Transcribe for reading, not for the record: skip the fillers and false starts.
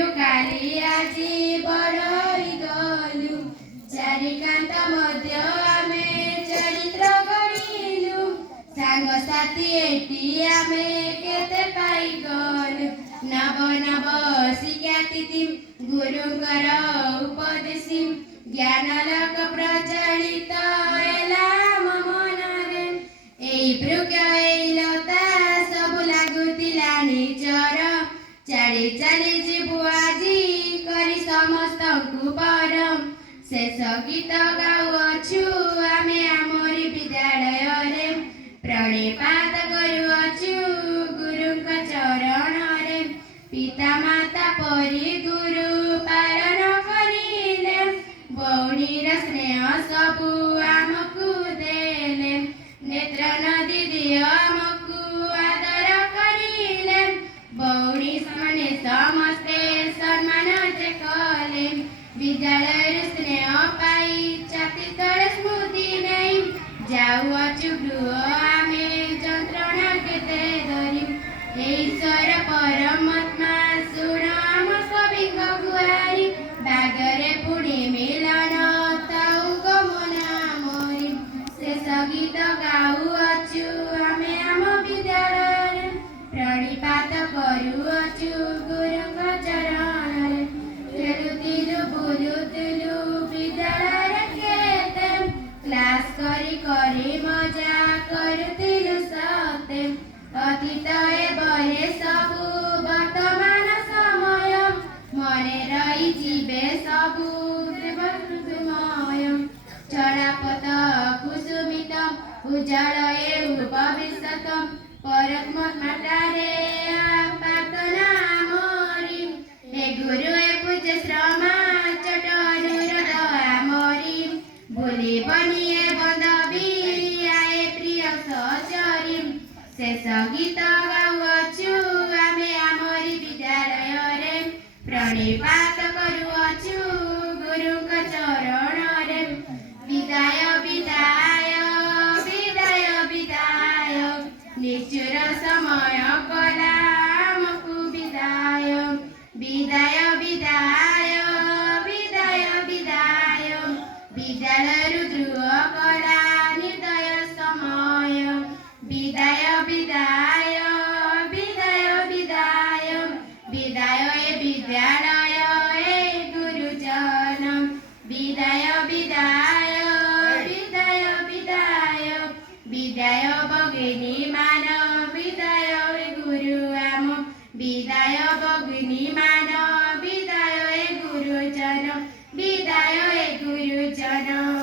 गुरु काली आजी बड़ई गलु चारिकांत मध्य आमे चरित्र गढ़िलु सांग साथी एटी आमे केते पाई गलु नव नव शिक्षा तिथि गुरुंकर उपदेशी ज्ञानलोक प्रचलित एला मम मनरे एई वृक्ष एई लता सबु लागुतिला निचर चाली चाली जीवु आजी करी समस्तंकु परम शेष गीत गाउअछु आमे आमरी विद्यालय रे प्रणिपात करुअछु गुरुंक चरण रे पिता माता परी गुरु पालन करिले भौणीर स्नेह सबु आमकु देले नेत्र नदी दियो आमकु आदर करिले भौणी सने समस्ते सम्मान जे कले विद्यालय स्नेह पाई छाती तले स्मृति नहीं जाउअछु गृह आमे जंत्रणा केते धरी ईश्वर परमात्मा सुन आम सभी गुहारी बागरे पुणी मिलन ताऊ गमना मोरी शेष गीत गाउअछु आमे आम विद्यालय प्रणिपात करुअछु गुरुंक चरण खेलुतिलु बुलुतिलु विद्यालय केते क्लास करी करी मजा करुतिलु सते अतीत एबरे सबु वर्तमान समय मने रही जीवे सबु देवमय चढ़ापथ कुसुमित उज्जवल एउ भविष्यत परमात्मारे प्रार्थना मोरी हे गुरु हे पूज्य श्रमा चट अनुरोध आमरी भूली बनिए बंधवी आए प्रिय सहचरी शेष गीत गाउअछु आमे आमरी विद्यालय रे प्रणिपात करुअछु गुरुंक चरण रे विदाय विदाय विदाय विदाय निश्चुर समय कला आमकु विदाय विदाय विदाय विदाय विदाय विद्यालय रुद्र कला निर्दय समय विदाय विदाय विदाय विदाय विदाय ए विद्यालय ए गुरुजन विदाय विदाय विदाय विदाय विदाय भगिनी मान विदाय ए गुरु आम विदाय भगिनी मान विदाय ए गुरुजन विदाय ए गुरुजन।